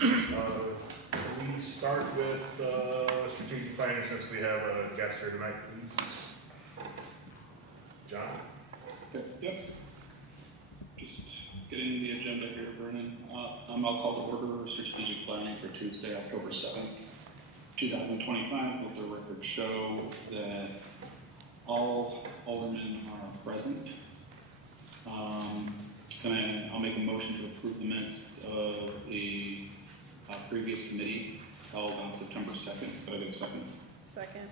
Can we start with strategic planning since we have a guest here tonight, please? John? Yep. Just getting the agenda here, Vernon. I'll call to order strategic planning for Tuesday, October 7th, 2025. Let the record show that all aldermen are present. And I'll make a motion to approve the minutes of the previous committee held on September 2nd. Could I get a second? Second.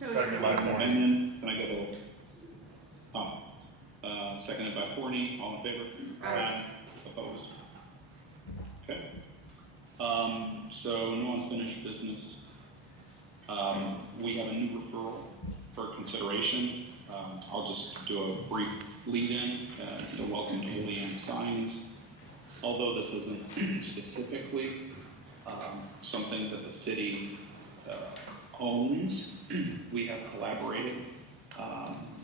Second by Forney. And then, can I get a, seconded by Forney, all in favor? Aye. Opposed? Okay. So no unfinished business. We have a new referral for consideration. I'll just do a brief lead-in. It's the welcome to Olean signs. Although this isn't specifically something that the city owns, we have collaborated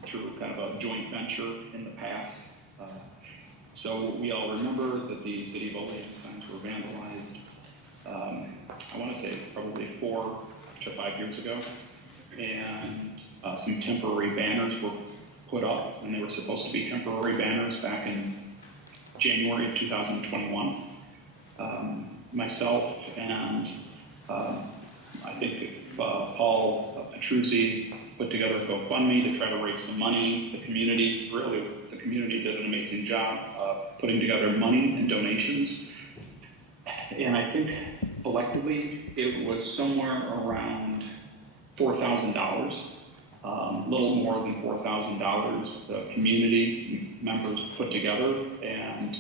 through kind of a joint venture in the past. So we all remember that the city of Olean signs were vandalized, I want to say probably 4 to 5 years ago. And some temporary banners were put up, and they were supposed to be temporary banners back in January of 2021. Myself and I think Paul Petruzzi put together a GoFundMe to try to raise some money. The community did an amazing job putting together money and donations. And I think collectively it was somewhere around $4,000. A little more than $4,000 the community members put together, and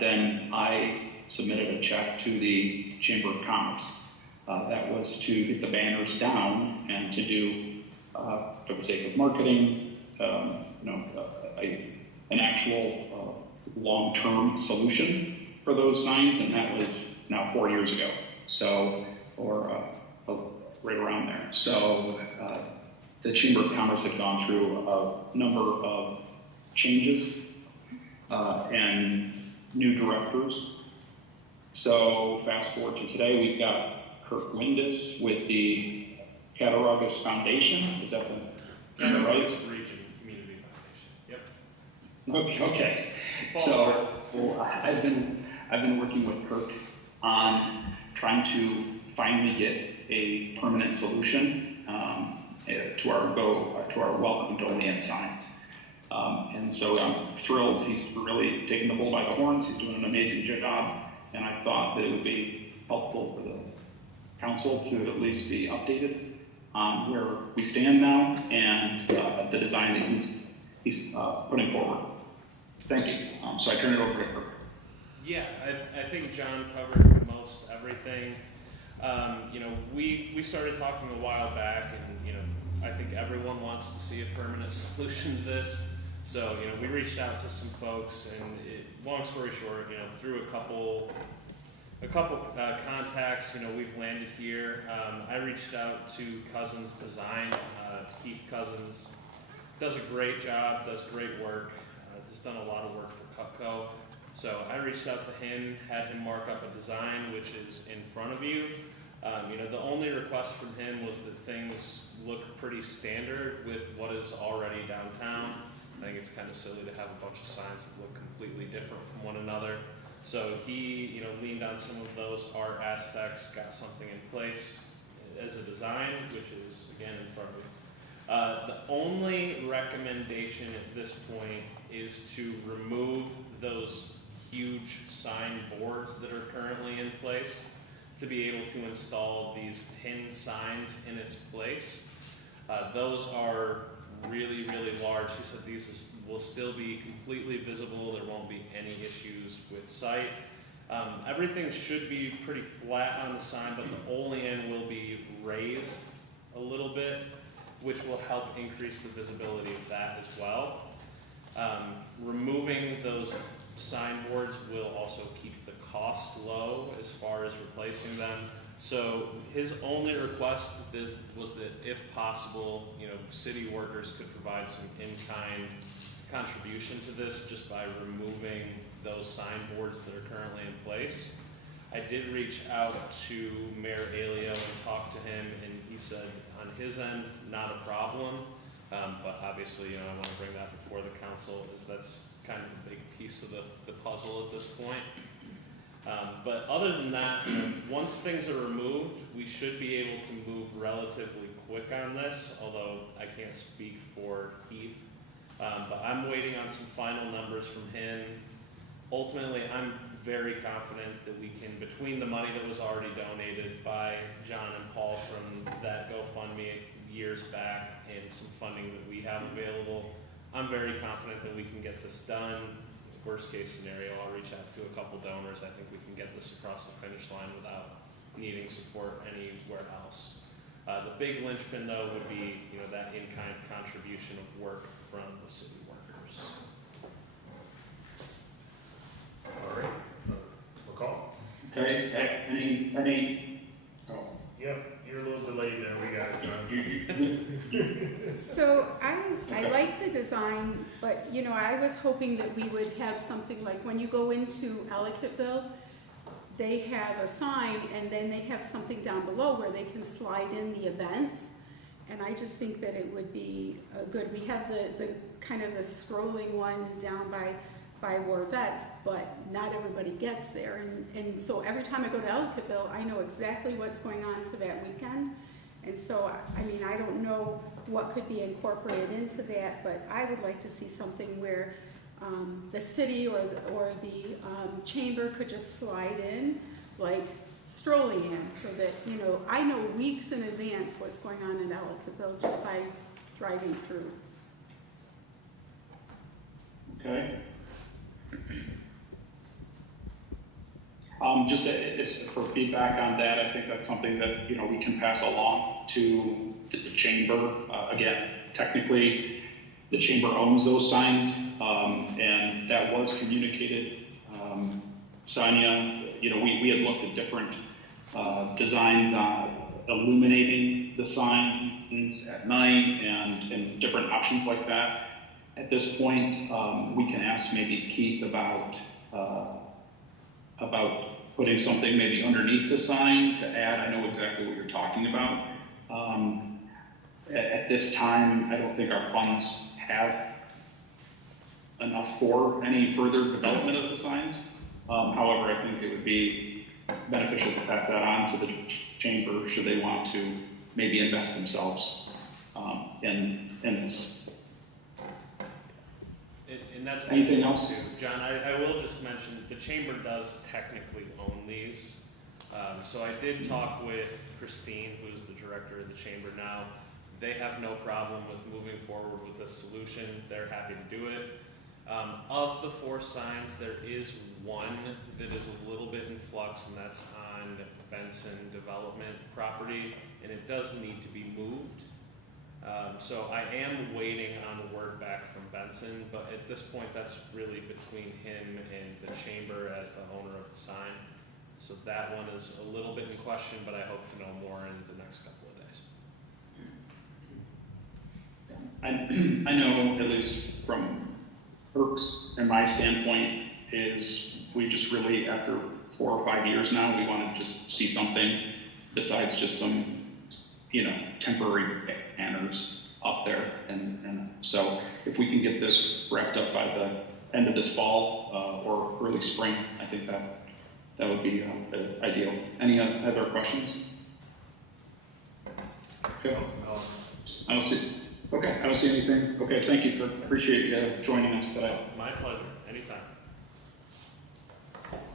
then I submitted a check to the Chamber of Commerce. That was to get the banners down and to do, for the sake of marketing, an actual long-term solution for those signs, and that was now 4 years ago. So, or right around there. So. The Chamber of Commerce had gone through a number of changes and new directors. So fast forward to today, we've got Kirk Windus with the Cattaraugus Foundation. Is that right? Region Community Foundation. Yep. Okay. So I've been working with Kirk on trying to finally get a permanent solution to our welcome to Olean signs. And so I'm thrilled. He's really taking the bull by the horns. He's doing an amazing job. And I thought that it would be helpful for the council to at least be updated on where we stand now and the design that he's putting forward. Thank you. So I turn it over to Kirk. Yeah, I think John covered most everything. We started talking a while back, and I think everyone wants to see a permanent solution to this. So we reached out to some folks, and long story short, through a couple contacts, we've landed here. I reached out to Cousins Design. Keith Cousins does a great job, does great work. Has done a lot of work for Cutco. So I reached out to him, had him mark up a design, which is in front of you. The only request from him was that things look pretty standard with what is already downtown. I think it's kind of silly to have a bunch of signs that look completely different from one another. So he, leaned on some of those art aspects, got something in place as a design, which is, again, in front of you. The only recommendation at this point is to remove those huge sign boards that are currently in place to be able to install these tin signs in its place. Those are really, really large. He said these will still be completely visible. There won't be any issues with sight. Everything should be pretty flat on the sign, but the Olean will be raised a little bit, which will help increase the visibility of that as well. Removing those signboards will also keep the cost low as far as replacing them. So his only request was that if possible, city workers could provide some in-kind contribution to this just by removing those signboards that are currently in place. I did reach out to Mayor Aleo and talk to him, and he said on his end, not a problem. But obviously, I want to bring that before the council, as that's kind of a big piece of the puzzle at this point. But other than that, once things are removed, we should be able to move relatively quick on this, although I can't speak for Keith. But I'm waiting on some final numbers from him. Ultimately, I'm very confident that we can, between the money that was already donated by John and Paul from that GoFundMe years back and some funding that we have available, I'm very confident that we can get this done. Worst case scenario, I'll reach out to a couple donors. I think we can get this across the finish line without needing support anywhere else. The big linchpin, though, would be that in-kind contribution of work from the city workers. All right. McCall? Okay, any, oh. Yep, you're a little delayed there. We got it, John. So I like the design, but I was hoping that we would have something like when you go into Ellicottville, they have a sign and then they have something down below where they can slide in the events. And I just think that it would be good. We have the kind of the scrolling one down by Warvettes, but not everybody gets there. And so every time I go to Ellicottville, I know exactly what's going on for that weekend. And so, I don't know what could be incorporated into that, but I would like to see something where the city or the chamber could just slide in, like strolling in, so that, I know weeks in advance what's going on in Ellicottville just by driving through. Okay. Just for feedback on that, I think that's something that we can pass along to the chamber. Again, technically, the chamber owns those signs, and that was communicated. Sonia, we had looked at different designs on illuminating the signs at night and different options like that. At this point, we can ask maybe Keith about putting something maybe underneath the sign to add. I know exactly what you're talking about. At this time, I don't think our funds have enough for any further development of the signs. However, I think it would be beneficial to pass that on to the chamber should they want to maybe invest themselves in this. And that's anything else, John? I will just mention the chamber does technically own these. So I did talk with Christine, who's the director of the chamber now. They have no problem with moving forward with this solution. They're happy to do it. Of the 4 signs, there is one that is a little bit in flux, and that's on Benson Development property, and it does need to be moved. So I am waiting on the word back from Benson, but at this point that's really between him and the chamber as the owner of the sign. So that one is a little bit in question, but I hope to know more in the next couple of days. I know, at least from Perks and my standpoint, is we just really, after 4 or 5 years now, we want to just see something besides just some, temporary banners up there. And so if we can get this wrapped up by the end of this fall or early spring, I think that would be ideal. Any other questions? Okay. I don't see. Okay, I don't see anything. Okay, thank you. Appreciate you joining us today. My pleasure. Anytime.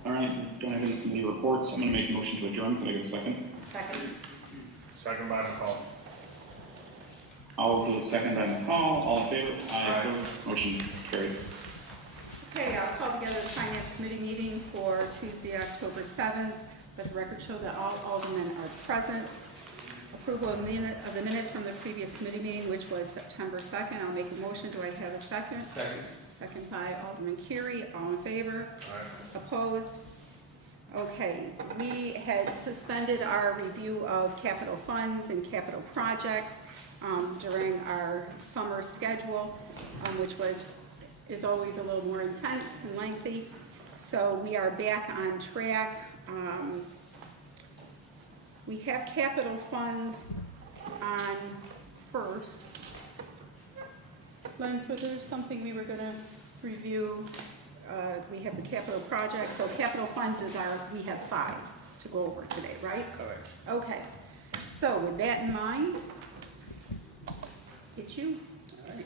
All right. Don't have any reports. I'm going to make a motion to adjourn. Can I get a second? Second. Second by McCall. I'll do a second by McCall. All in favor? Aye. Motion carried. Okay, I'll call together the Finance Committee meeting for Tuesday, October 7th. Let the record show that all aldermen are present. Approval of the minutes from the previous committee meeting, which was September 2nd. I'll make a motion. Do I have a second? Second. Second by Alderman Curie. All in favor? Aye. Opposed? Okay, we had suspended our review of capital funds and capital projects during our summer schedule, which is always a little more intense and lengthy. So we are back on track. We have capital funds on first. Lens, was there something we were gonna review? We have the capital project, so capital funds is we have 5 to go over today, right? Correct. Okay, so with that in mind, it's you. All right.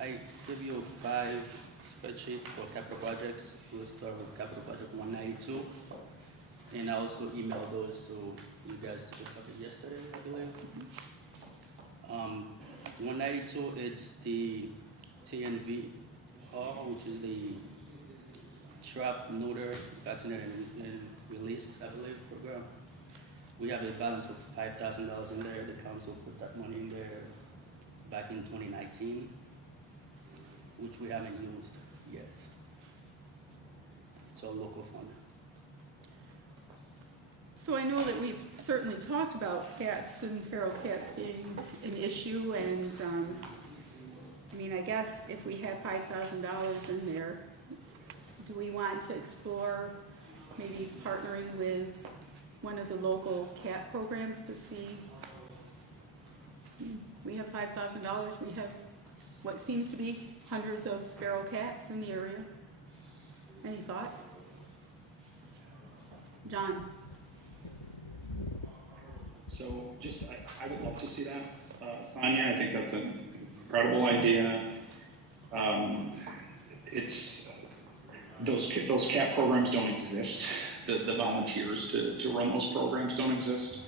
I give you 5 spreadsheets for capital projects. We'll start with capital project 192. And I also emailed those to you guys yesterday, I believe. 192, it's the TNV hall, which is the trap, neuter, vaccinate, and release, I believe, program. We have a balance of $5,000 in there. The council put that money in there back in 2019, which we haven't used yet. It's a local fund. So I know that we've certainly talked about cats and feral cats being an issue, and I mean, I guess if we have $5,000 in there, do we want to explore maybe partnering with one of the local cat programs to see? We have $5,000, we have what seems to be hundreds of feral cats in the area. Any thoughts? John? So I would love to see that, Sonia. I think that's an incredible idea. It's those cat programs don't exist. The volunteers to run those programs don't exist.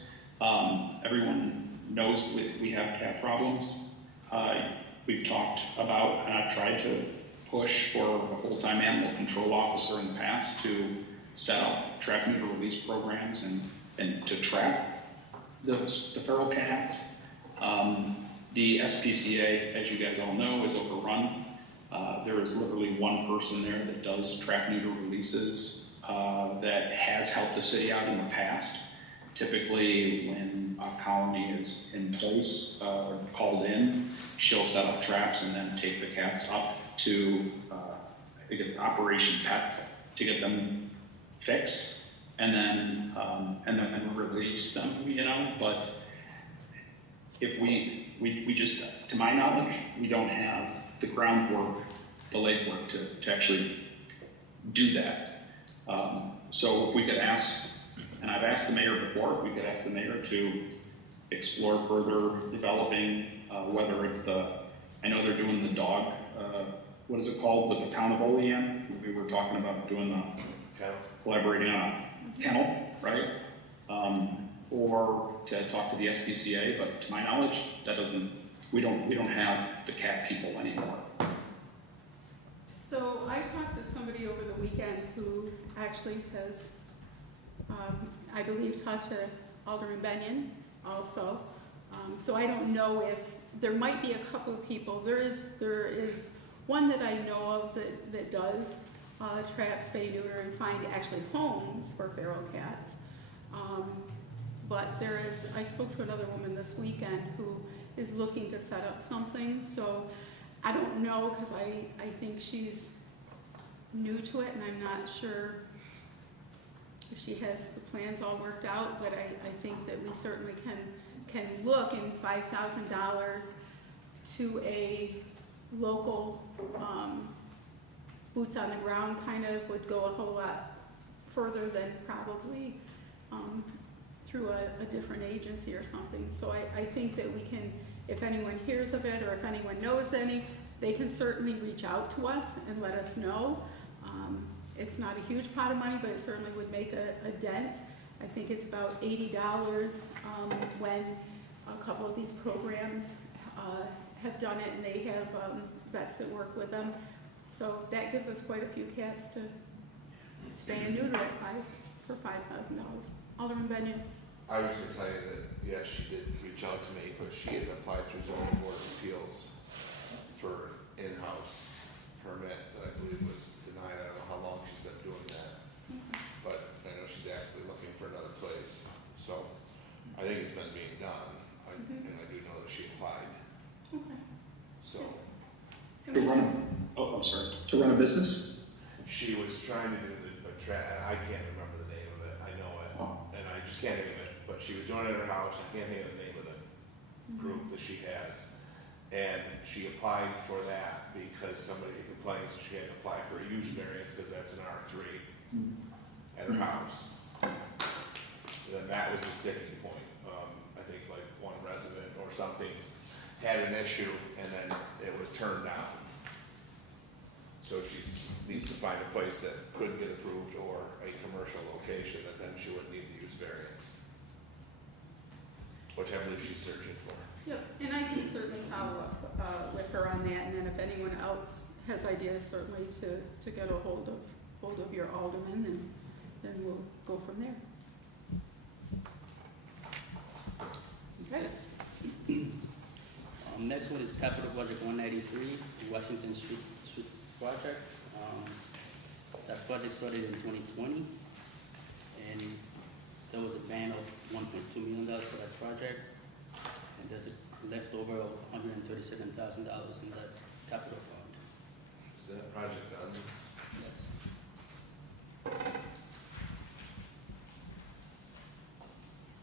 Everyone knows we have cat problems. We've talked about, and I've tried to push for a full-time animal control officer in the past to set up trap, neuter, release programs and to trap the feral cats. The SPCA, as you guys all know, is overrun. There is literally one person there that does trap, neuter releases that has helped the city out in the past. Typically, when a colony is in place or called in, she'll set up traps and then take the cats up to, I think it's Operation Pets, to get them fixed. And then release them, you know. But if we just, to my knowledge, we don't have the groundwork, the legwork to actually do that. So if we could ask, and I've asked the mayor before, if we could ask the mayor to explore further developing, whether it's I know they're doing the dog, what is it called, with the town of Olean? We were talking about doing collaborating on a kennel, right? Or to talk to the SPCA, but to my knowledge, we don't have the cat people anymore. So I talked to somebody over the weekend who actually has, I believe, talked to Alderman Benyon also. So I don't know if, there might be a couple of people. There is one that I know of that does trap, spay, neuter, and find actually homes for feral cats. But I spoke to another woman this weekend who is looking to set up something. So I don't know, because I think she's new to it, and I'm not sure if she has the plans all worked out, but I think that we certainly can look, in $5,000 to a local boots on the ground kind of would go a whole lot further than probably through a different agency or something. So I think that we can, if anyone hears of it or if anyone knows any, they can certainly reach out to us and let us know. It's not a huge pot of money, but it certainly would make a dent. I think it's about $80 when a couple of these programs have done it, and they have vets that work with them. So that gives us quite a few cats to stay and neuter for $5,000. Alderman Benyon. I was going to tell you that, yes, she did reach out to me, but she had applied through zoning board of appeals for in-house permit that I believe was denied. I don't know how long she's been doing that, but I know she's actively looking for another place. So I think it's been being done, and I do know that she applied. Okay. So To run a business? she was trying to do but I can't remember the name of it, I know it, and I just can't think of it, but she was doing it at her house, I can't think of the name of the group that she has. And she applied for that because somebody complained, so she had to apply for a use variance, because that's an R3 at her house. And then that was the sticking point. I think like one resident or something had an issue, and then it was turned down. So she needs to find a place that could get approved, or a commercial location that then she wouldn't need the use variance, which I believe she's searching for. Yep, and I can certainly follow up with her on that, and then if anyone else has ideas, certainly to get a hold of your alderman, and then we'll go from there. Okay. Next one is capital project 193, Washington Street project. That project started in 2020, and there was a ban of $1.2 million for that project, and there's a leftover of $137,000 in that capital fund. Is that project done? Yes.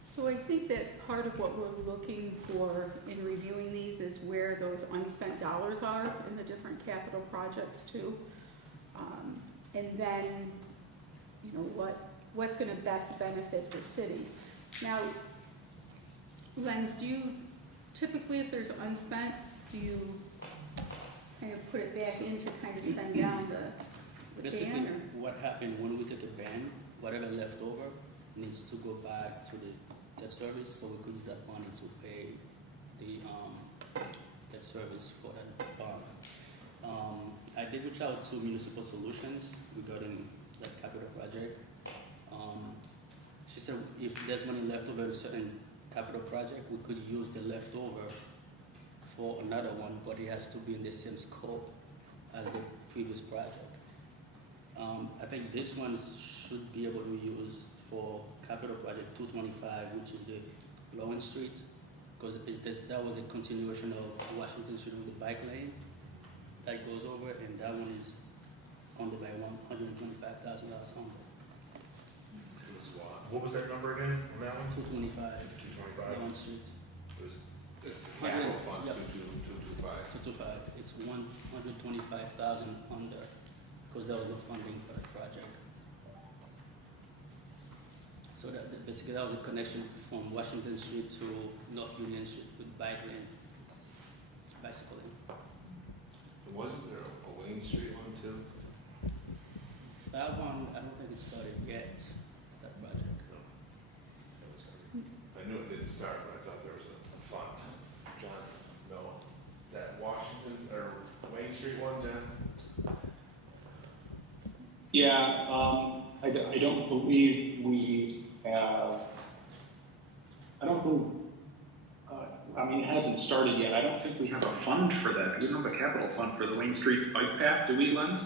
So I think that's part of what we're looking for in reviewing these, is where those unspent dollars are in the different capital projects too. And then, you know, what's gonna best benefit the city. Now, Lenz, do you typically, if there's unspent, do you kind of put it back in to kind of spend down the Basically, ban, or? what happened when we took a ban, whatever left over needs to go back to the debt service, so we could use that money to pay the debt service for that bond. I did reach out to Municipal Solutions regarding that capital project. She said if there's money left over in a certain capital project, we could use the leftover for another one, but it has to be in the same scope as the previous project. I think this one should be able to be used for capital project 225, which is the Olean Street, because that was a continuation of Washington Street with the bike lane that goes over, and that one is under by $125,000 under. What was that number again on that one? 225. 225. Olean Street. It's the capital funds, Yep. 225. 225. It's 125,000 under, because there was no funding for the project. So that basically that was a connection from Washington Street to North Union Street with bike lane, bicycle lane. Wasn't there a Wayne Street one too? That one, I don't think it started yet, that project. I knew it didn't start, but I thought there was a fund. John, no, that Washington, or Wayne Street one, John? Yeah, I don't believe we have, I don't believe, I mean, it hasn't started yet. I don't think we have a fund for that. We don't have a capital fund for the Wayne Street bike path, do we, Lenz?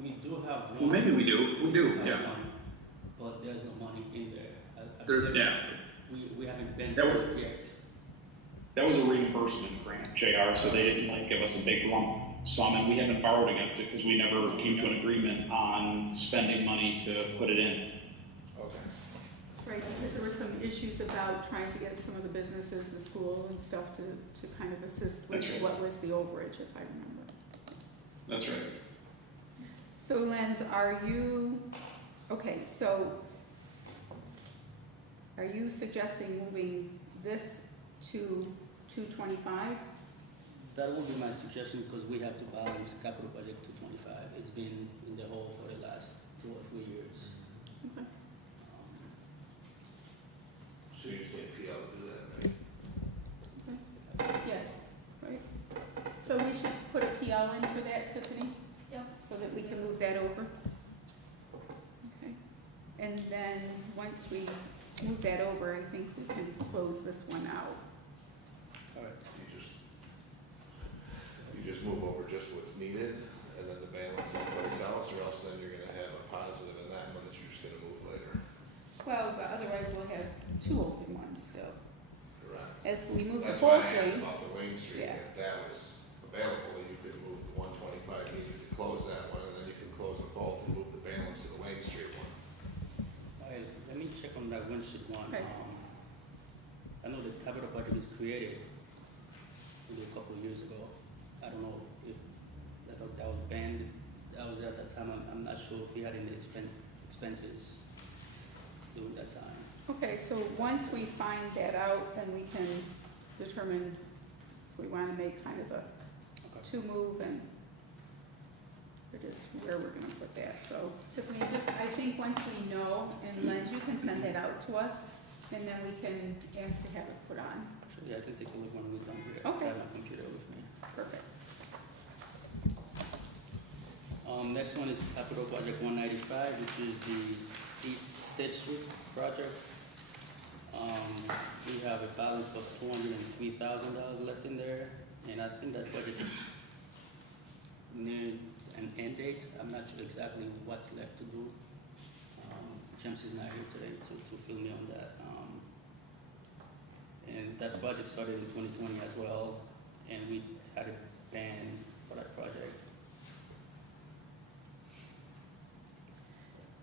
We do have one. Well, maybe we do. We do, have yeah. one, but there's no money in there. I There, believe yeah. We haven't been That through it yet. That was a reimbursement grant, JR, so they didn't like give us a big lump sum, and we haven't borrowed against it because we never came to an agreement on spending money to put it in. Okay. Right, because there were some issues about trying to get some of the businesses, the school and stuff to kind of assist with That's right. what was the overage, if I remember. That's right. So Lenz, are you suggesting moving this to 225? That would be my suggestion, because we have to balance capital budget 225. It's been in the hole for the last 2 or 3 years. Okay. So you're saying PL to do that, right? Yes, right? So we should put a PL in for that, Tiffany? Yep. So that we can move that over? Okay. And then, once we move that over, I think we can close this one out. All right. You just move over just what's needed, and then the balance someplace else, or else then you're gonna have a positive in that one that you're just gonna move later. Well, but otherwise we'll have 2 open ones still. Correct. If we move the That's why both I asked ways, about the Wayne Street, Yeah. if that was available, you could move the 125, you could close that one, and then you could close them both and move the balance to the Wayne Street one. Windshield one. Okay. I know the capital budget was created maybe a couple of years ago. I don't know if, I thought that was banned, that was at that time, I'm not sure if we had any expenses during that time. Okay, so once we find that out, then we can determine if we wanna make kind of a Okay. two move and it is where we're gonna put that. So Tiffany, just, I think once we know, and Len, you can send that out to us, and then we can ask to have it put on. Sure, yeah, I can take a look when we're done here. Okay. I have my computer with me. Perfect. Next one is capital budget 195, which is the East State Street project. We have a balance of $203,000 left in there, and I think that budget is near an end date. I'm not sure exactly what's left to do. James is not here today to fill me on that. And that project started in 2020 as well, and we had a ban for that project.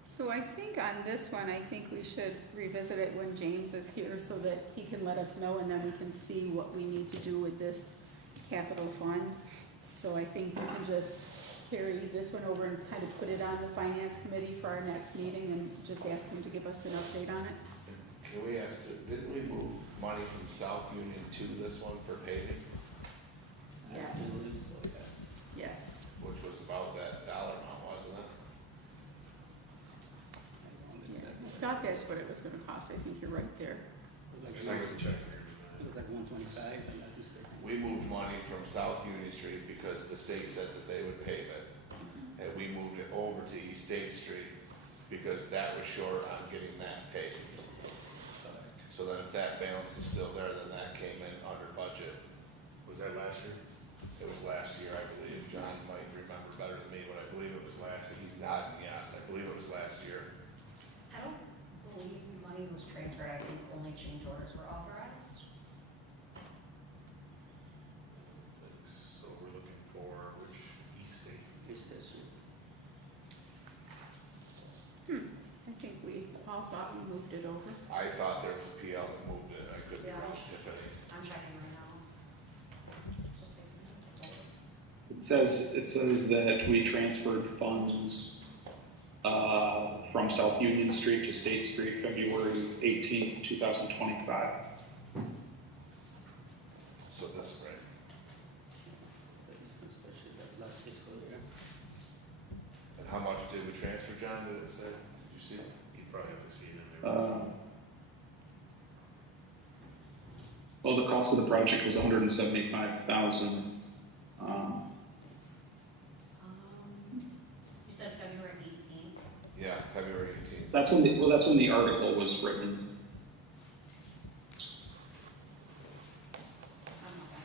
So I think on this one, I think we should revisit it when James is here so that he can let us know and then we can see what we need to do with this capital fund. So I think we can just carry this one over and kind of put it on the finance committee for our next meeting and just ask him to give us an update on it. Can we ask, didn't we move money from South Union to this one for paving, Yes. I believe so, yes. Yes. which was about that dollar amount, wasn't it? Yeah. I thought that's what it was gonna cost. I think you're right there. Like I was checking It was like 125, I'm not mistaken. We moved money from South Union Street because the state said that they would pave it. And we moved it over to East State Street because that was short on getting that paved. So then if that balance is still there, then that came in under budget. Was that last year? It was last year, I believe. John might remember better than me, but I believe it was last year. He's nodding yes. I believe it was last year. I don't believe money was transferred, I think only change orders were authorized. So we're looking for which East State? East State Street. I think we all thought we moved it over. I thought there was a PL that moved it. I could be Yeah. wrong, Tiffany. I'm checking right now. Just takes a minute. It says that we transferred funds from South Union Street to State Street, February 18th, 2025. So this spring. Especially that's last fiscal year. And how much did we transfer, John? Did it say? Did you see it? You probably have to see it in there. Well, the cost of the project was $175,000. You said February 18th. Yeah, February 18th. That's when the article was written. Okay.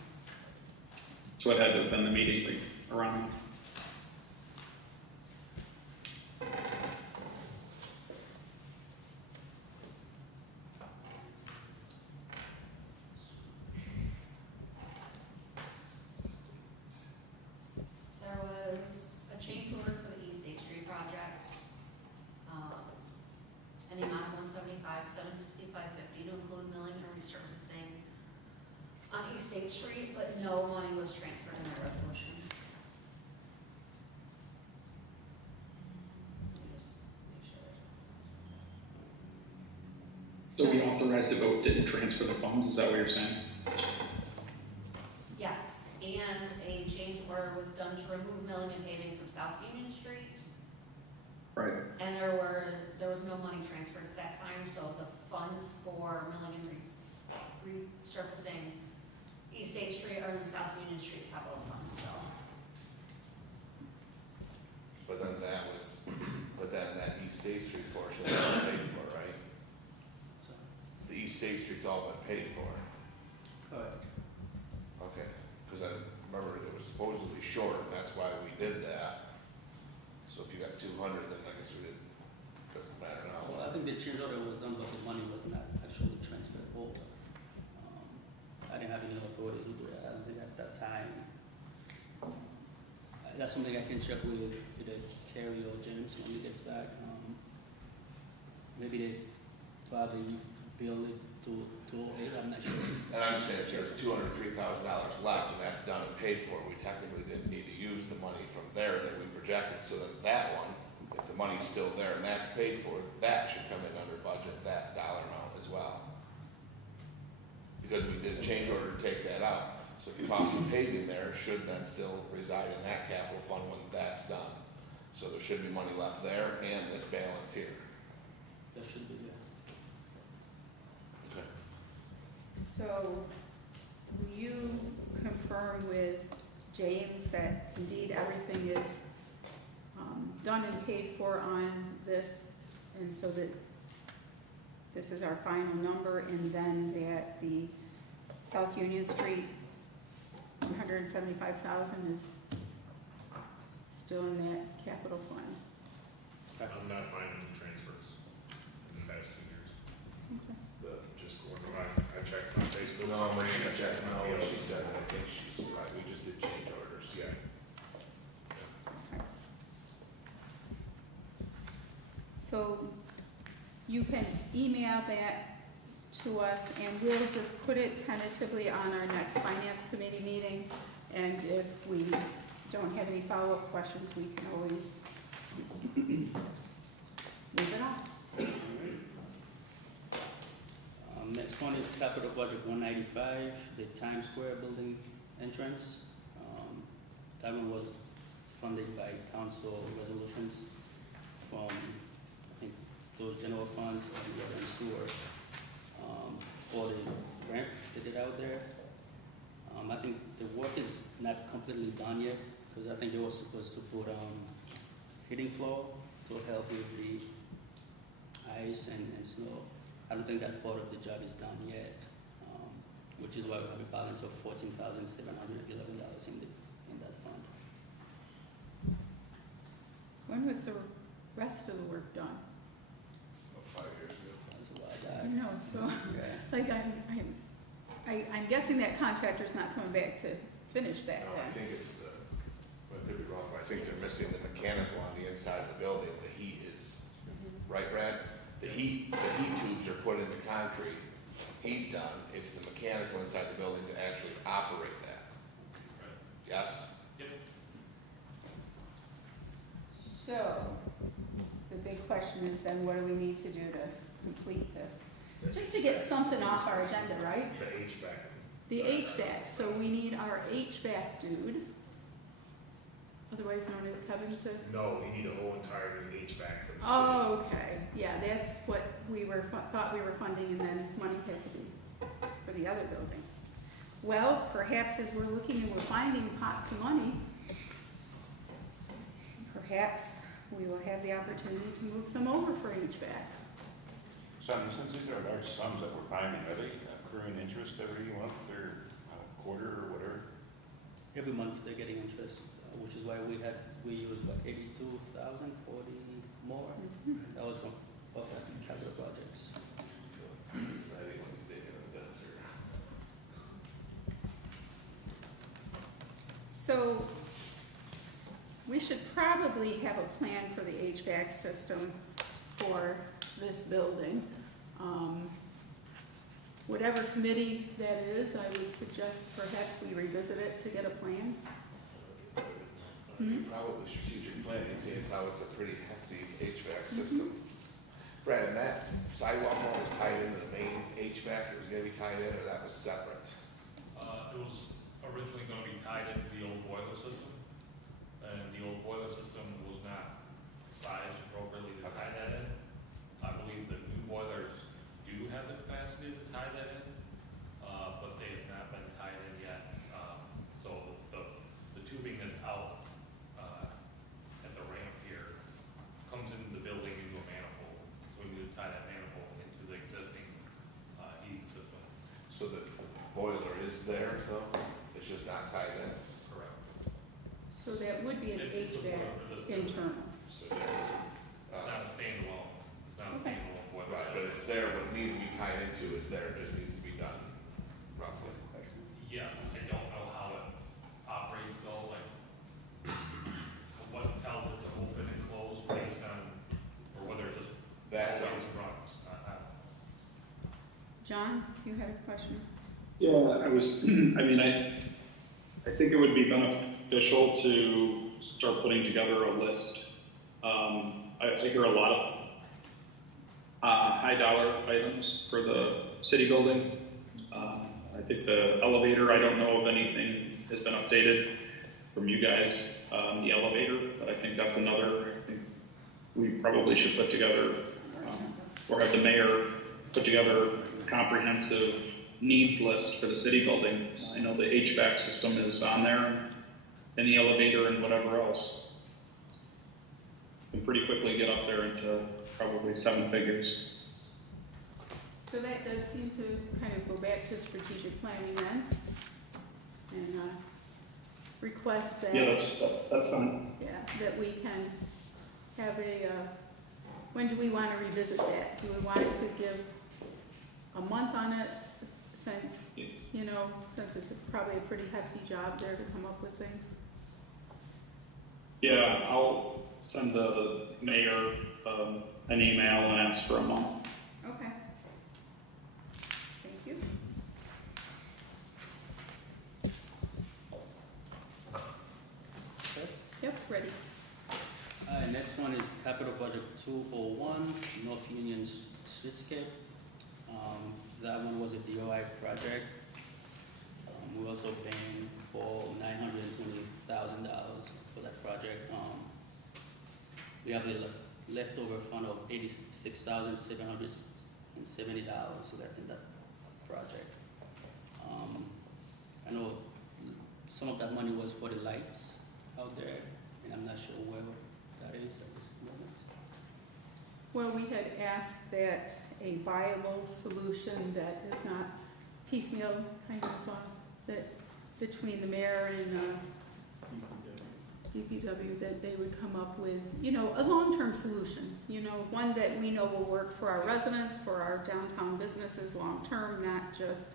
So it had to have been immediately around. There was a change order for the East State Street project, and the amount of $175,765.50 to include milling and resurfacing on East State Street, but no money was transferred in that resolution. Let me just make sure there's So we authorized the vote, didn't transfer the funds, is that what you're saying? Yes, and a change order was done to remove milling and paving from South Union Street. Right. And there was no money transferred at that time, so the funds for milling and resurfacing East State Street are in the South Union Street capital fund still. But then that East State Street portion was paid for, right? So, The East State Street's all been paid for. correct. Okay, because I remember it was supposedly short, and that's why we did that. So if you got 200, then I guess we did, doesn't matter Well, now. I think the change order was done, but the money was not actually transferred over. I didn't have any authority to do that. I don't think at that time. That's something I can check with either Carrie or James when he gets back. Maybe they probably bill it to 208, I'm not sure. And I'm saying if there's $203,000 left and that's done and paid for, we technically didn't need to use the money from there that we projected, so that one, if the money's still there and that's paid for, that should come in under budget, that dollar amount as well. Because we did a change order to take that out, so the cost of paving there should then still reside in that capital fund when that's done. So there should be money left there and this balance here. That should be there. Okay. So, will you confirm with James that indeed everything is done and paid for on this, and so that this is our final number, and then that the South Union Street, 175,000 is still in that capital fund? I'm not finding the transfers in the past 2 years. Just going by, I checked on Facebook. No, she said, I think she's right, we just did change orders. Yeah. So you can email that to us, and we'll just put it tentatively on our next finance committee meeting. And if we don't have any follow-up questions, we can always move it on. Next one is capital budget 195, the Times Square building entrance. That one was funded by council resolutions from, I think, those general funds and water and sewer, for the ramp they did out there. I think the work is not completely done yet, because I think they were supposed to put heating floor to help with the ice and snow. I don't think that part of the job is done yet, which is why we have a balance of $14,711 in that fund. When was the rest of the work done? About 5 years ago. That's a while I back. know, so, Yeah. like, I'm guessing that contractor's not coming back to finish that No, I then. think it's I could be wrong, but I think they're missing the mechanical on the inside of the building. The heat is, right, Brad? The heat tubes are put into concrete. He's done. It's the mechanical inside the building to actually operate that. Yes? So, the big question is then, what do we need to do to complete this? Just to get something off our agenda, right? The HVAC. The HVAC, so we need our HVAC dude, otherwise known as Kevin, to. No, we need a whole entire new HVAC for the city. Oh, okay, yeah, that's what we were, thought we were funding, and then money had to be for the other building. Well, perhaps as we're looking and we're finding pots of money, perhaps we will have the opportunity to move some over for HVAC. Since these are large sums that we're finding, are they accruing interest every month or quarter or whatever? Every month they're getting interest, which is why we use about 82,000 for the more. That was some of the capital projects. I think when he's digging in the desert. So, we should probably have a plan for the HVAC system for this building. Whatever committee that is, I would suggest perhaps we revisit it to get a plan. Probably strategic planning, seeing as how it's a pretty hefty HVAC system. Brad, and that sidewalk one was tied into the main HVAC, it was gonna be tied in, or that was separate? It was originally going to be tied into the old boiler system, and the old boiler system was not sized appropriately to tie that in. I believe the new boilers do have the capacity to tie that in, but they have not been tied in yet. So the tubing that's out at the ramp here comes into the building into a manifold, so we need to tie that manifold into the existing heating system. So the boiler is there though, it's just not tied in? Correct. So that would be an It's a boiler HVAC for this building. internal. So yes. It's not a standalone, it's not a Okay. standalone boiler. Right, but it's there, what needs to be tied into is there, it just needs to be done roughly. Yeah, I don't know how it operates though, like, what tells it to open and close based on, or whether it just That's, always runs. you had a question? Yeah, I was, I mean, I think it would be beneficial to start putting together a list. I hear a lot of high dollar items for the city building. I think the elevator, I don't know if anything has been updated from you guys, the elevator, but I think that's another, I think we probably should put together, or have the mayor put together a comprehensive needs list for the city building. I know the HVAC system is on there, and the elevator and whatever else. Can pretty quickly get up there into probably 7 figures. So that does seem to kind of go back to strategic planning then, and request that. Yeah, that's fine. Yeah, that we can have a, when do we want to revisit that? Do we want it to give a month on it, since, you know, since it's probably a pretty hefty job there to come up with things? Yeah, I'll send the mayor an email and ask for a month. Okay. Thank you. Yep, ready. Next one is capital budget 201, North Union Streetscape. That one was a DOI project. We also paying for $920,000 for that project. We have a leftover fund of $86,770 left in that project. I know some of that money was for the lights out there, and I'm not sure where that is at this moment. Well, we had asked that a viable solution that is not piecemeal, kind of, that between the mayor and DPW, that they would come up with, you know, a long-term solution, you know, one that we know will work for our residents, for our downtown businesses long-term, not just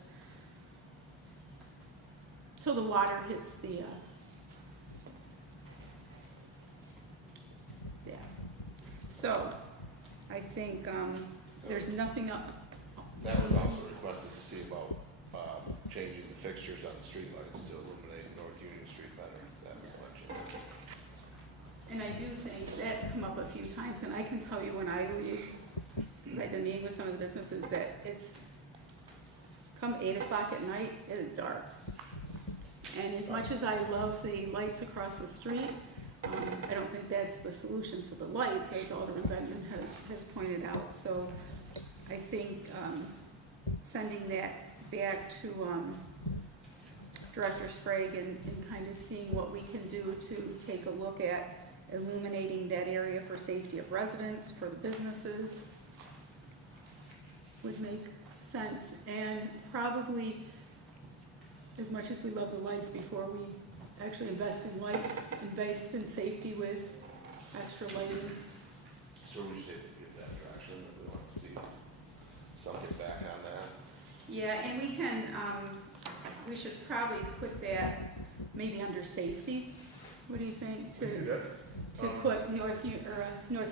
till the water hits the, yeah. So, I think, there's nothing up. That was also requested to see about, changing the fixtures on the streetlights to illuminate North Union Street better. That was mentioned. And I do think that's come up a few times, and I can tell you when I leave, because I've been meeting with some of the businesses, that it's, come 8 o'clock at night, it is dark. And as much as I love the lights across the street, I don't think that's the solution to the lights, as Alderman Benton has pointed out. So I think sending that back to Director Sprague and kind of seeing what we can do to take a look at illuminating that area for safety of residents, for the businesses, would make sense. And probably, as much as we love the lights, before we actually invest in lights, invest in safety with extra lighting. So we should give that direction, that we want to see something back on that. Yeah, and we can, we should probably put that maybe under safety. What do you think? We can do that. To put North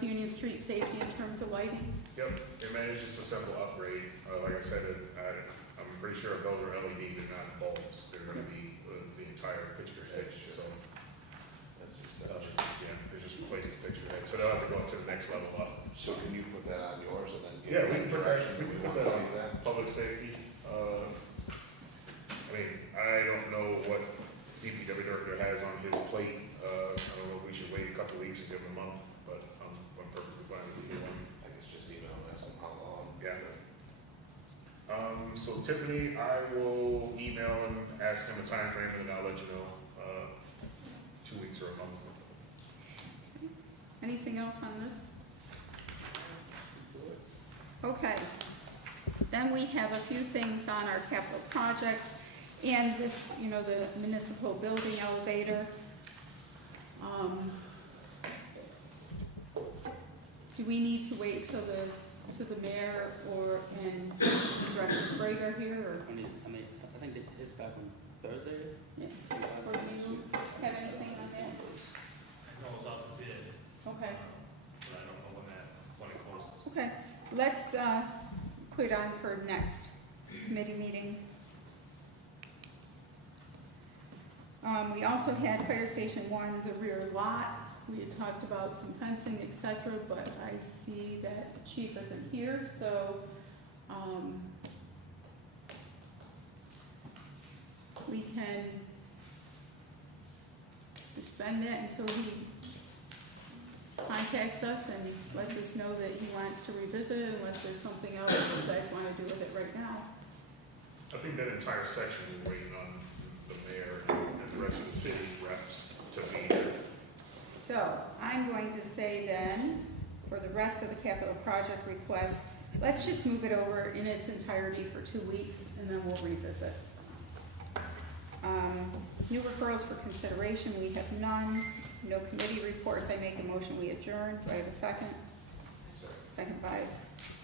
Union Street safety in terms of lighting? Yep, I mean, it's just a simple upgrade. Like I said, I'm pretty sure those are LED, they're not bulbs. They're gonna be the entire fixture head, so. That's just Yeah, there's just replace the fixture head, so they'll have to go up to the next level up. So can you put that on yours and then? Yeah, we can put that, direction? we Do can put want to that see on public safety. I mean, I don't know what DPW director has on his plate. I don't know if we should wait a couple weeks and give him a month, but I'm perfectly fine with either one. I guess just email us on how long. Yeah. So Tiffany, I will email and ask him a time frame, and then I'll let you know, 2 weeks or a month. Anything else on this? Okay. Then we have a few things on our capital projects, and this, you know, the municipal building elevator. Do we need to wait till the mayor and Director Sprague are here, or? I mean, I think it's back on Thursday. Yeah. Or do you have anything on that? I know it's out to bid, Okay, but I don't know when it closes. okay. Let's put it on for next committee meeting. We also had Fire Station 1, the rear lot. We had talked about some fencing, et cetera, but I see that the chief isn't here, so, we can suspend that until he contacts us and lets us know that he wants to revisit it, unless there's something else you guys wanna do with it right now. I think that entire section is waiting on the mayor and the rest of the city reps to be here. So, I'm going to say then, for the rest of the capital project request, let's just move it over in its entirety for 2 weeks, and then we'll revisit. New referrals for consideration, we have none. No committee reports, I make a motion, we adjourn. Do I have a second? Second by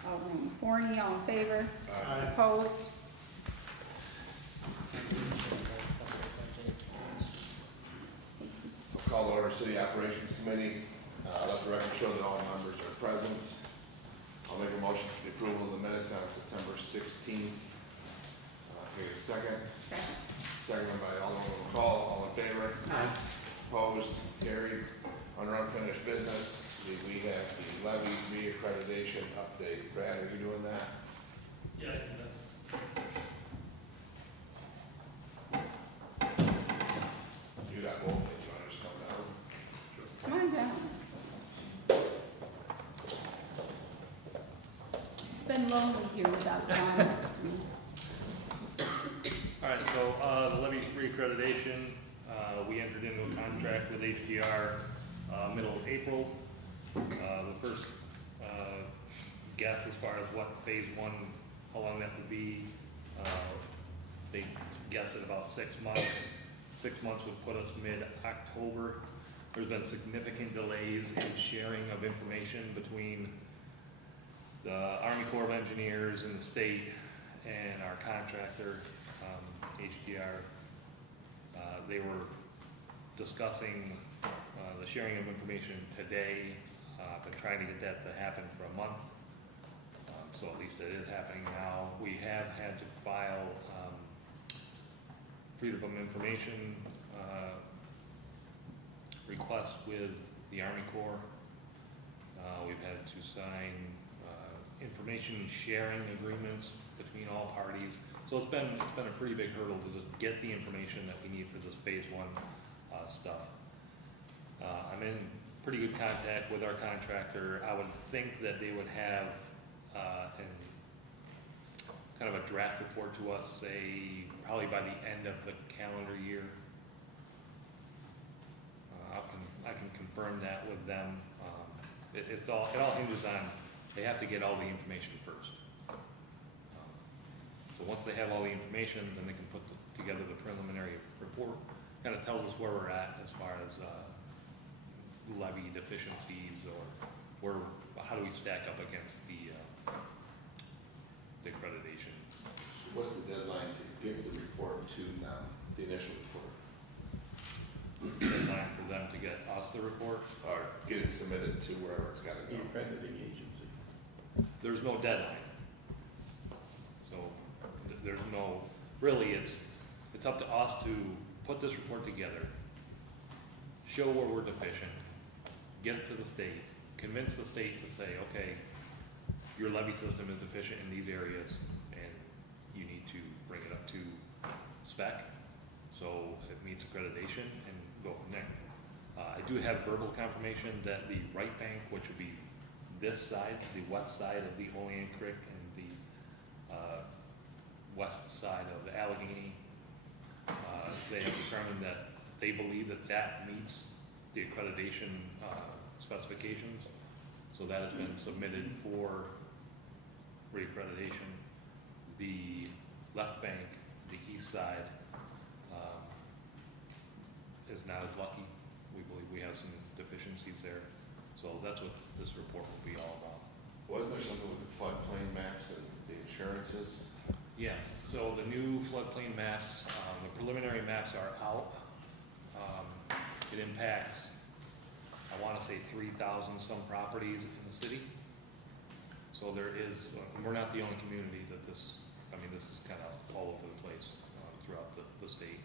Alderman Forney, all in favor? Opposed? I'll call the order City Operations Committee. Let the record show that all members are present. I'll make a motion for the approval of the minutes on September 16th. Here, a second. Second. Seconded by Alderman McCall. All in favor? Opposed? Carried. Under unfinished business, we have the levy reaccreditation update. Brad, are you doing that? Yeah. You got both things. You want to just come down? Come on down. It's been lonely here without John next to me. All right, so the levy reaccreditation, we entered into a contract with HDR middle of April. The first guess as far as what phase one, how long that would be, they guessed at about 6 months. 6 months would put us mid-October. There's been significant delays in sharing of information between the Army Corps of Engineers and the state and our contractor, HDR. They were discussing the sharing of information today. I've been trying to get that to happen for a month, so at least it is happening now. We have had to file freedom of information request with the Army Corps. We've had to sign information sharing agreements between all parties. So it's been a pretty big hurdle to just get the information that we need for this phase one stuff. I'm in pretty good contact with our contractor. I would think that they would have kind of a draft report to us, say, probably by the end of the calendar year. I can confirm that with them. It all hinges on, they have to get all the information first. So once they have all the information, then they can put together the preliminary report. Kind of tells us where we're at as far as levy deficiencies, or how do we stack up against the accreditation. What's the deadline to give the report to them, the initial report? Deadline for them to get us the report. Or get it submitted to wherever it's got to The go? accrediting agency. There's no deadline. So there's no, really, it's up to us to put this report together, show where we're deficient, get it to the state, convince the state to say, okay, your levy system is deficient in these areas and you need to bring it up to spec so it meets accreditation, and go from there. I do have verbal confirmation that the right bank, which would be this side, the west side of the Olean Creek, and the west side of the Allegheny, they have determined that they believe that that meets the accreditation specifications. So that has been submitted for reaccreditation. The left bank, the east side, is not as lucky. We believe we have some deficiencies there. So that's what this report will be all about. Wasn't there something with the floodplain maps and the insurances? Yes, so the new floodplain maps, the preliminary maps are out. It impacts, I want to say 3,000 some properties in the city. So there is, we're not the only community that this I mean, this is kind of all over the place throughout the state.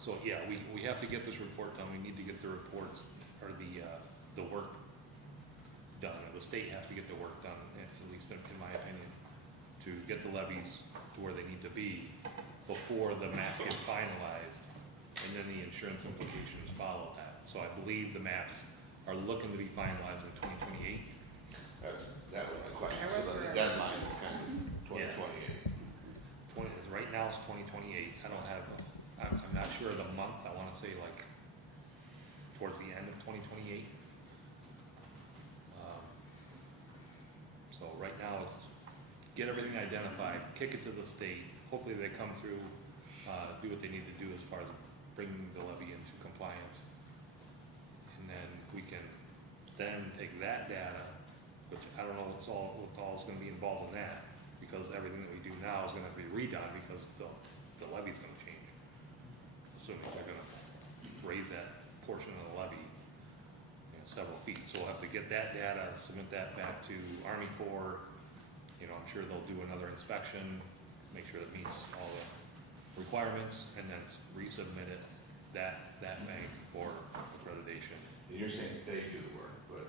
So yeah, we have to get this report done. We need to get the reports, or the work done. The state has to get the work done, at least in my opinion, to get the levies to where they need to be before the map gets finalized, and then the insurance implications follow that. So I believe the maps are looking to be finalized in 2028. That was my question, so then the deadline is kind of 2028. Right now it's 2028. I don't have, I'm not sure of the month. I want to say like towards the end of 2028. So right now it's get everything identified, kick it to the state. Hopefully they come through, do what they need to do as far as bringing the levy into compliance. And then we can then take that data, which I don't know what all is going to be involved in that, because everything that we do now is going to have to be redone because the levy's going to change. Assuming they're going to raise that portion of the levy several feet. So we'll have to get that data, submit that back to Army Corps. I'm sure they'll do another inspection, make sure it meets all the requirements, and then resubmit it that bank for accreditation. And you're saying they do the work, but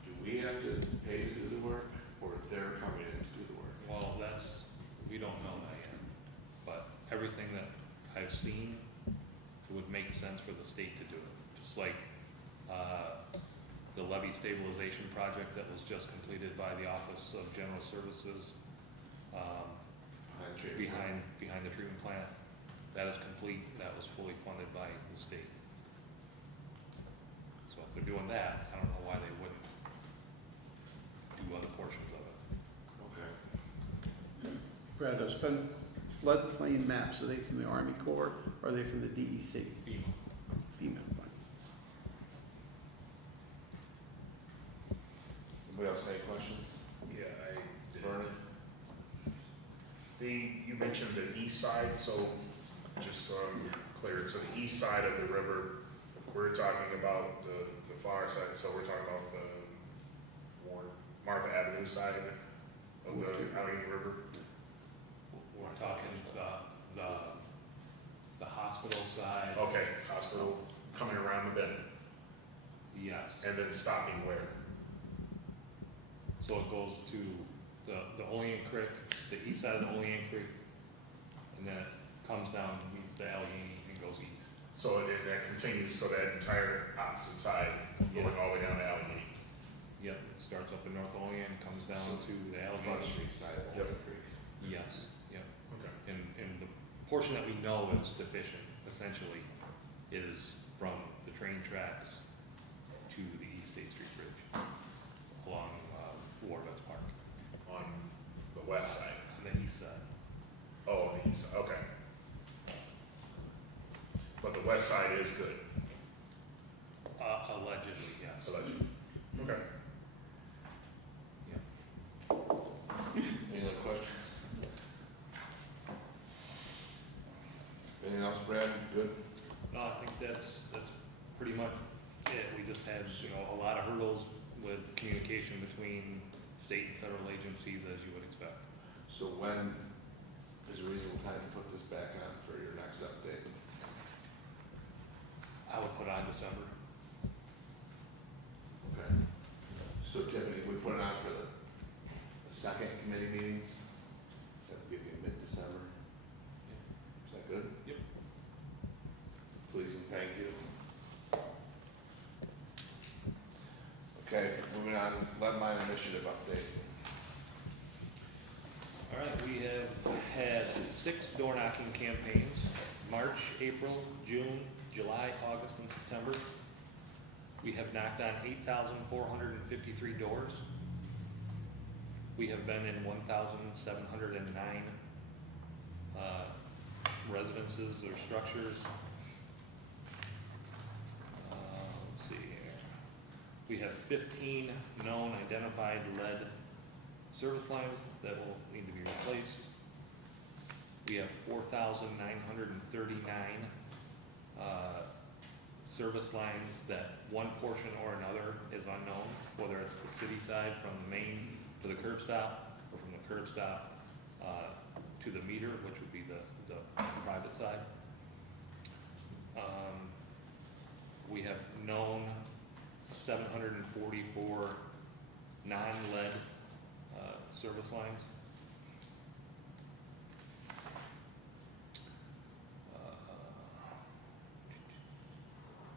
do we have to pay to do the work, or they're coming in to do the work? Well, we don't know that yet, but everything that I've seen, it would make sense for the state to do it. Just like the levy stabilization project that was just completed by the Office of General Services behind the treatment plant. That is complete. That was fully funded by the state. So if they're doing that, I don't know why they wouldn't do other portions of it. Okay. Brad, those floodplain maps, are they from the Army Corps or are they from the DEC? FEMA. FEMA. Anybody else have any questions? Yeah, I did. Vernon? You mentioned the east side, so just so I'm clear, so the east side of the river, we're talking about the far side, so we're talking about the Martha Avenue side of the Allegheny River. We're talking the hospital side. Okay, hospital coming around the bend, Yes. and then stopping where? So it goes to the Olean Creek, the east side of the Olean Creek, and then it comes down, meets the Allegheny, and goes east. So that continues, so that entire opposite side, going all the way down to Allegheny. Yep, it starts up in North Olean, comes down to the Front Allegheny. Street side of Yep. Old Creek. Yes, yep. Okay. And the portion that we know is deficient, essentially, is from the train tracks to the East State Street Bridge along Warbeck Park On the west side. on the east side. Oh, on the east side, okay. But the west side is good, Allegedly, yes. so that's, okay. Any other questions? Anything else, Brad? Good? No, I think that's pretty much it. We just had, a lot of hurdles with communication between state and federal agencies, as you would expect. So when is a reasonable time to put this back on for your next update? I would put on December. Okay. So typically, we put it on for the second committee meetings, that would give you mid-December. Is that good? Yep. Please and thank you. Okay, moving on, lead line initiative update. All right, we have had 6 door knocking campaigns: March, April, June, July, August, and September. We have knocked on 8,453 doors. We have been in 1,709 residences or structures. Let's see here. We have 15 known identified lead service lines that will need to be replaced. We have 4,939 service lines that one portion or another is unknown, whether it's the city side from the main to the curb stop, or from the curb stop, to the meter, which would be the private side. We have known 744 non-lead service lines.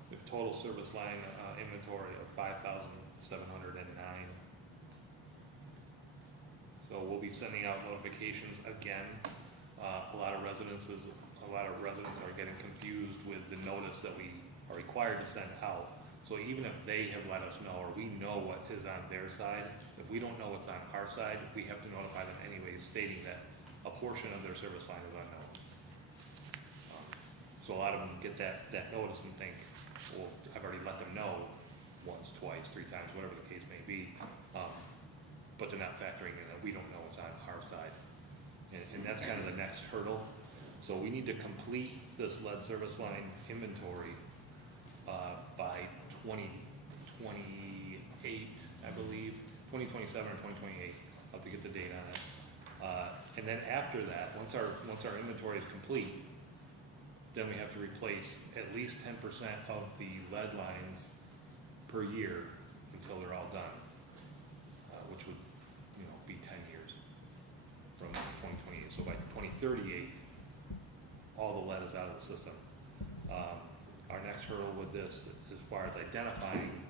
The total service line inventory of 5,709. So we'll be sending out notifications again. A lot of residents are getting confused with the notice that we are required to send out. So even if they have let us know, or we know what is on their side, if we don't know what's on our side, we have to notify them anyway, stating that a portion of their service line is unknown. So a lot of them get that notice and think, well, I've already let them know once, twice, 3 times, whatever the case may be. But they're not factoring in that we don't know what's on our side. And that's kind of the next hurdle. So we need to complete this lead service line inventory by 2028, I believe, 2027 or 2028. I'll have to get the date on it. And then after that, once our inventory is complete, then we have to replace at least 10% of the lead lines per year until they're all done, which would, be 10 years from 2028. So by 2038, all the lead is out of the system. Our next hurdle with this, as far as identifying,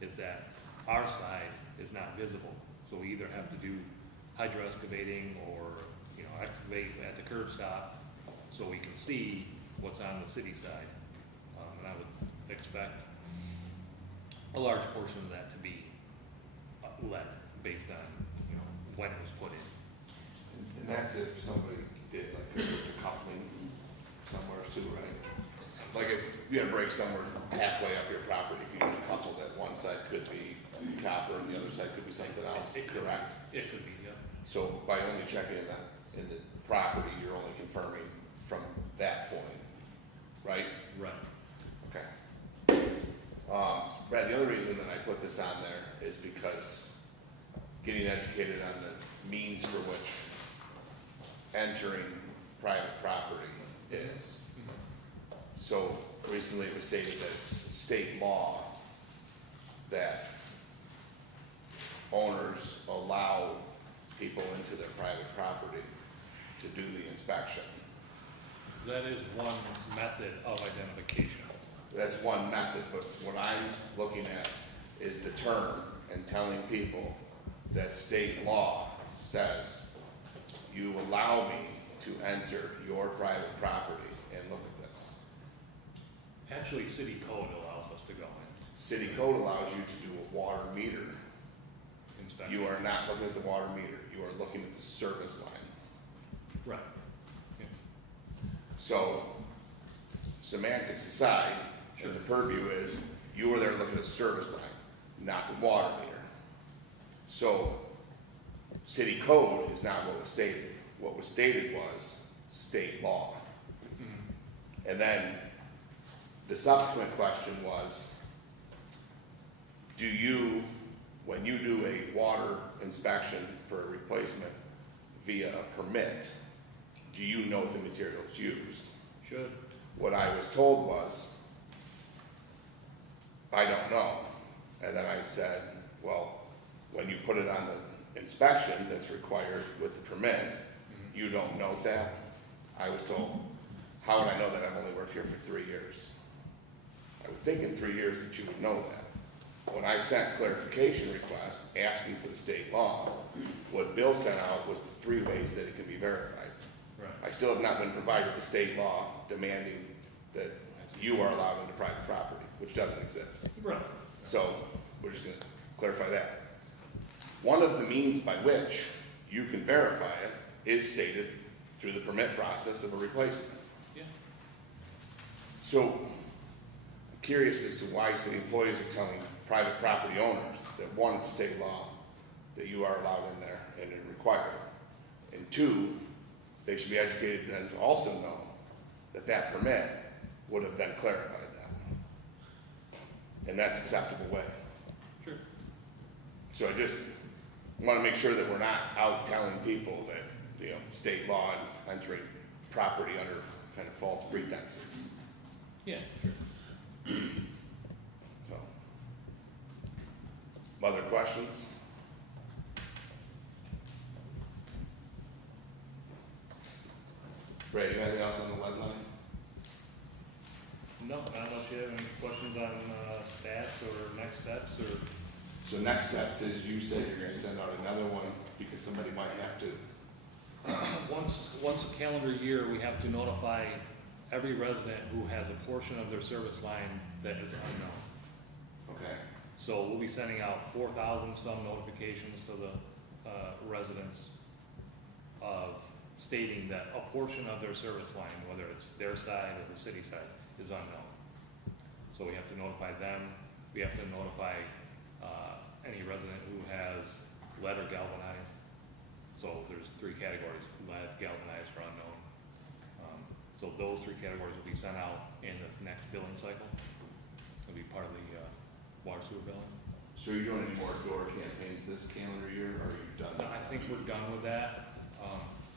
is that our side is not visible. So we either have to do hydro excavating or, excavate at the curb stop so we can see what's on the city side. And I would expect a large portion of that to be lead based on, when it was put in. And that's if somebody did like just a coupling somewhere too, right? Like if you had a break somewhere halfway up your property, if you just coupled it, one side could be copper and the other side could be something else, correct? It could be, yeah. So by only checking in the property, you're only confirming from that point, right? Right. Okay. Brad, the other reason that I put this on there is because getting educated on the means for which entering private property is. So recently it was stated that it's state law that owners allow people into their private property to do the inspection. That is one method of identification. That's one method, but what I'm looking at is the term and telling people that state law says you allow me to enter your private property and look at this. Actually, city code allows us to go in. City code allows you to do a water meter. Inspect. You are not looking at the water meter, you are looking at the service line. Right. Yeah. So, semantics aside, Sure. the purview is, you were there looking at the service line, not the water meter. So, city code is not what was stated. What was stated was state law. Mhm. And then, the subsequent question was, do you, when you do a water inspection for a replacement via a permit, do you know the materials used? Should. What I was told was, I don't know. And then I said, well, when you put it on the inspection that's required with the permit, you don't note that? I was told, how would I know that? I've only worked here for 3 years. I would think in 3 years that you would know that. When I sent clarification request asking for the state law, what Bill sent out was the 3 ways that it can be verified. Right. I still have not been provided the state law demanding that you are allowed into private property, which doesn't exist. Right. So, we're just gonna clarify that. One of the means by which you can verify it is stated through the permit process of a replacement. Yeah. So, I'm curious as to why city employees are telling private property owners that one, it's state law, that you are allowed in there and it required. And 2, they should be educated then to also know that that permit would have then clarified that. And that's an acceptable way. Sure. So I just, wanna make sure that we're not out telling people that, you know, state law and entering property under kind of false pretenses, Yeah, sure. so. Other questions? Ray, you have anything else on the lead line? No, I don't know if you have any questions on, stats or next steps, or, So next steps is you said you're gonna send out another one because somebody might have to. once a calendar year, we have to notify every resident who has a portion of their service line that is unknown. Okay, So we'll be sending out 4,000 some notifications to the residents of stating that a portion of their service line, whether it's their side or the city side, is unknown. So we have to notify them, we have to notify any resident who has lead or galvanized. So there's 3 categories: lead, galvanized, or unknown. So those 3 categories will be sent out in this next billing cycle. It'll be part of the water sewer billing. so are you doing any more door campaigns this calendar year, or are you done? No, I think we're done with that.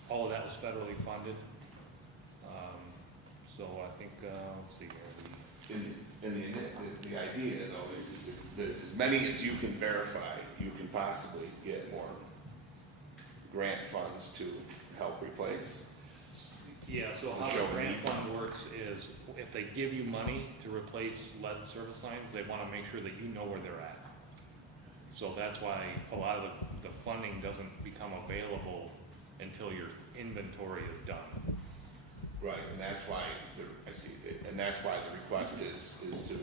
All of that was federally funded. So I think, let's see here, The idea though is that as many as you can verify, you can possibly get more grant funds to help replace. yeah, so how Show the grant me. fund works is if they give you money to replace lead service lines, they wanna make sure that you know where they're at. So that's why a lot of the funding doesn't become available until your inventory is done. Right, and that's why, I see, and that's why the request is to,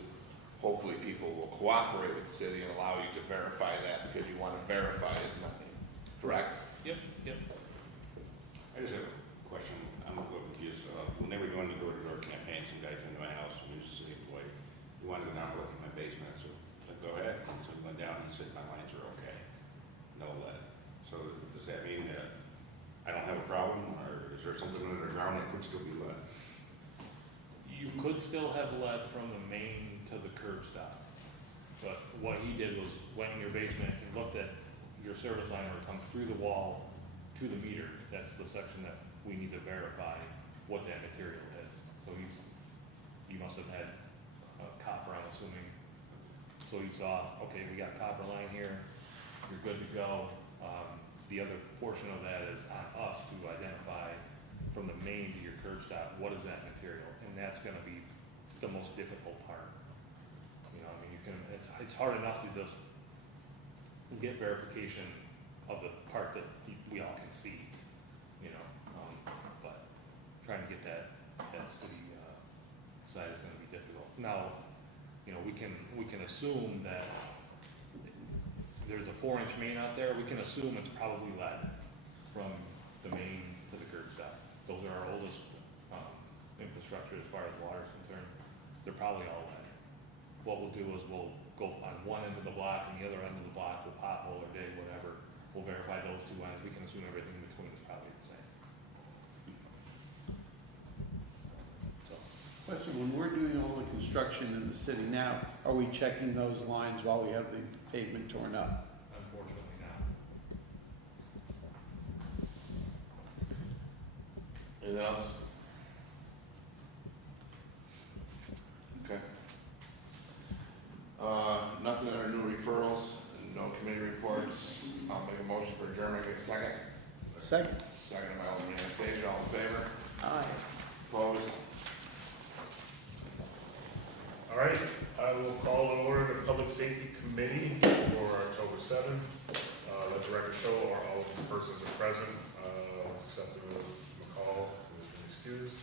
hopefully people will cooperate with the city and allow you to verify that, because you want to verify as many, correct? Yep, yep. I just have a question, I'm gonna go with you, so, when they were doing the door-to-door campaign, some guy came to my house, and he was a city employee, he wanted to not look in my basement, so, I said, go ahead, and so he went down, and he said, my lines are okay, no lead. So, does that mean that I don't have a problem, or is there something under the ground that could still be lead? You could still have lead from the main to the curb stop. But what he did was went in your basement and looked at your service line where it comes through the wall to the meter. That's the section that we need to verify what that material is. So you must have had copper, I'm assuming. So you saw, okay, we got copper line here, you're good to go. The other portion of that is on us to identify from the main to your curb stop, what is that material? And that's gonna be the most difficult part. You know, I mean, it's hard enough to just get verification of the part that we all can see, you know, but trying to get that city side is gonna be difficult. Now, you know, we can assume that there's a 4-inch main out there, we can assume it's probably lead from the main to the curb stop. Those are our oldest infrastructure as far as water is concerned. They're probably all lead. What we'll do is we'll go on one end of the block and the other end of the block, we'll pothole or dig, whatever. We'll verify those 2 ends. We can assume everything in between is probably the same. So, Question, when we're doing all the construction in the city now, are we checking those lines while we have the pavement torn up? unfortunately not. Anything else? Okay. Nothing under new referrals, and no committee reports. I'll make a motion for adjournment, get a second. Second. Second by Alderman Anastasia, all in favor? Aye. Opposed? All right, I will call to order the Public Safety Committee for October 7th. Let the record show all persons are present, except for McCall, who has been excused.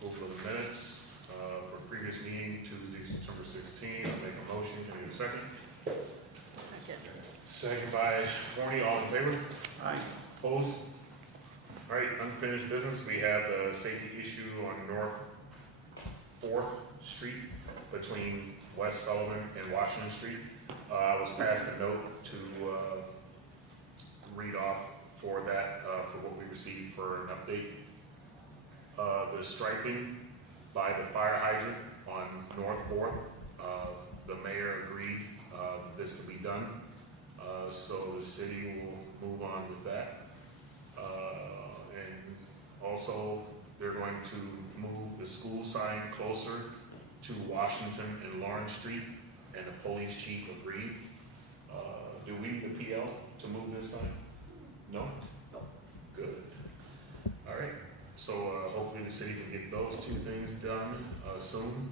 Approval of the minutes for previous meeting, Tuesday, September 16. I'll make a motion. Can I get a second? Second by Forney, all in favor? Aye. Opposed? All right, unfinished business, we have a safety issue on North 4th Street between West Sullivan and Washington Street. I was passed a note to read off for that, for what we received for an update. The striping by the fire hydrant on North 4th, the mayor agreed that this could be done. So the city will move on with that. And also, they're going to move the school sign closer to Washington and Lawrence Street, and the police chief agreed. Do we need a PL to move this sign? No? No. Good. All right, so hopefully the city can get those two things done soon.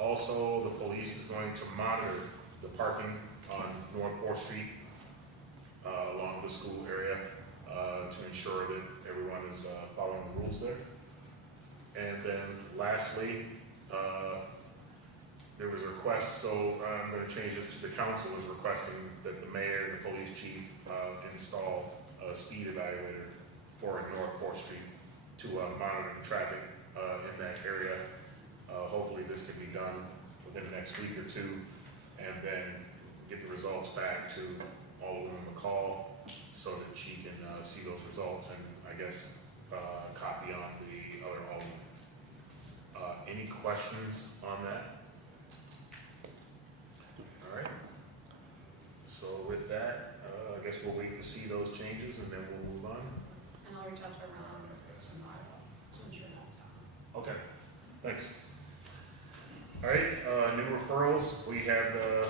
Also, the police is going to monitor the parking on North 4th Street along the school area to ensure that everyone is following the rules there. And then lastly, there was a request, so I'm going to change this to the council is requesting that the mayor and the police chief install a speed evaluator for North 4th Street to monitor the traffic in that area. Hopefully this can be done within the next week or two, and then get the results back to Alderwoman McCall so that she can see those results and I guess copy on the other Alderman. Any questions on that? All right. So with that, I guess we'll wait to see those changes and then we'll move on. And I'll reach out to Ron tomorrow to ensure that's on. Okay, thanks. All right, new referrals. We have the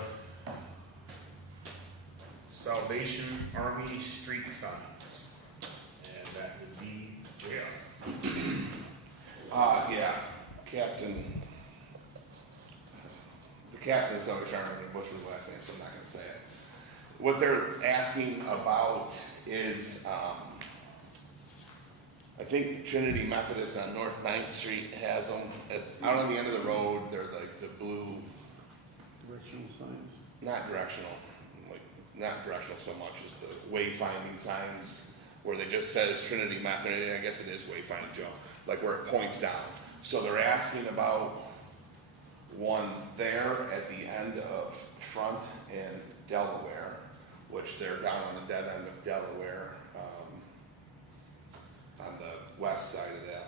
Salvation Army street signs, and that would be JR. Yeah, Captain, the captain of Salvation Army, I'm gonna butcher the last name, so I'm not gonna say it. What they're asking about is, I think Trinity Methodist on North 9th Street has them. It's out on the end of the road. They're like the blue, Directional signs. not directional so much as the wayfinding signs where they just says Trinity Methodist. I guess it is wayfinding, Joe, like where it points down. So they're asking about one there at the end of Front and Delaware, which they're down on the dead end of Delaware, on the west side of that,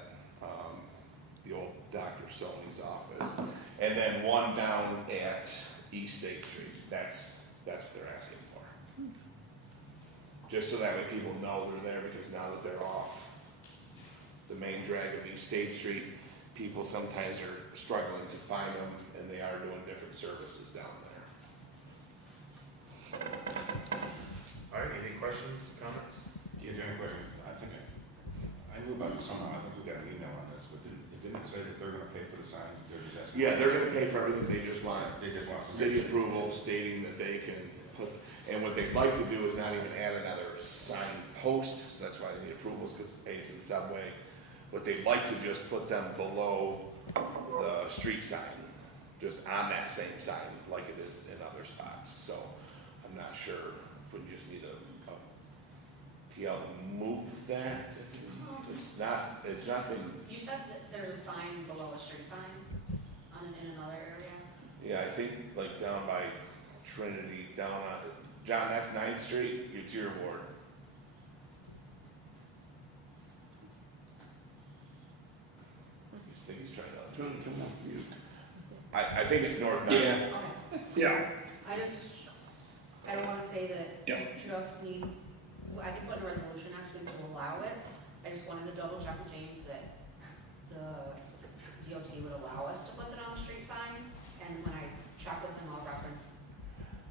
the old Dr. Sony's office, and then one down at East State Street. That's what they're asking for. Just so that way people know they're there, because now that they're off the main drag of East State Street, people sometimes are struggling to find them, and they are doing different services down there. All right, any questions, comments? Yeah, the only question, I knew about this somehow, I think we got an email on this, but it didn't say that they're gonna pay for the signs, they're just asking. Yeah, they're gonna pay for everything. They just want city permission. approval stating that they can put, and what they'd like to do is not even add another sign post, so that's why they need approvals, because it's in the subway. But they'd like to just put them below the street sign, just on that same sign, like it is in other spots. So I'm not sure if we just need a PL to move that. It's nothing. You said that there's a sign below a street sign in another area? Yeah, I think like down by Trinity, down on, John, that's 9th Street, it's your ward. I think he's trying to, Come on, mute. I think it's North 9th. Yeah, Okay. yeah. I don't wanna say that Yeah. you just need, I can put in a resolution next week to allow it. I just wanted to double check with James that the DOT would allow us to put it on a street sign. And when I check with him, I'll reference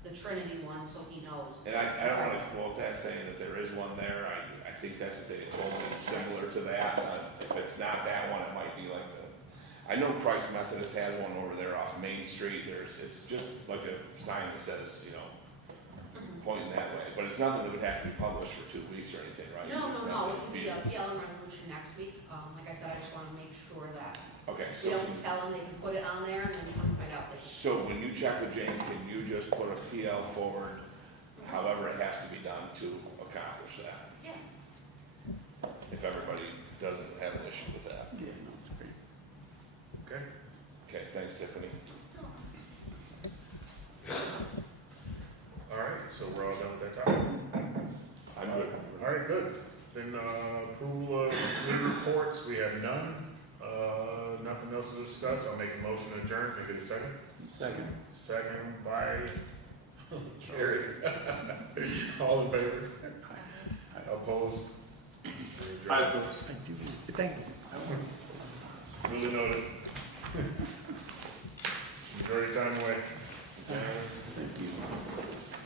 the Trinity one, so he knows. And I don't wanna quote that saying that there is one there, I think that's what they told me, it's similar to that. If it's not that one, it might be like I know Christ Methodist has one over there off Main Street. It's just like a sign that says, pointing that way. But it's nothing that would have to be published for 2 weeks or anything, right? No, It's it nothing can be a PLM resolution next week. Like I said, I just wanna make sure that Okay, we so, don't tell them they can put it on there and then come find out that. so when you check with James, can you just put a PL forward, however it has to be done to accomplish that? Yeah. If everybody doesn't have an issue with that. Yeah, no, it's great. Okay. Okay, thanks, Tiffany. All right, so we're all done with that topic? I'm good. All right, good. Then approval of committee reports, we have none. Nothing else to discuss. I'll make a motion to adjourn. Can I get a second? Second. Second by Carried. All in favor? Opposed? I do, thank you. Duly noted. Majority time away. Thank you.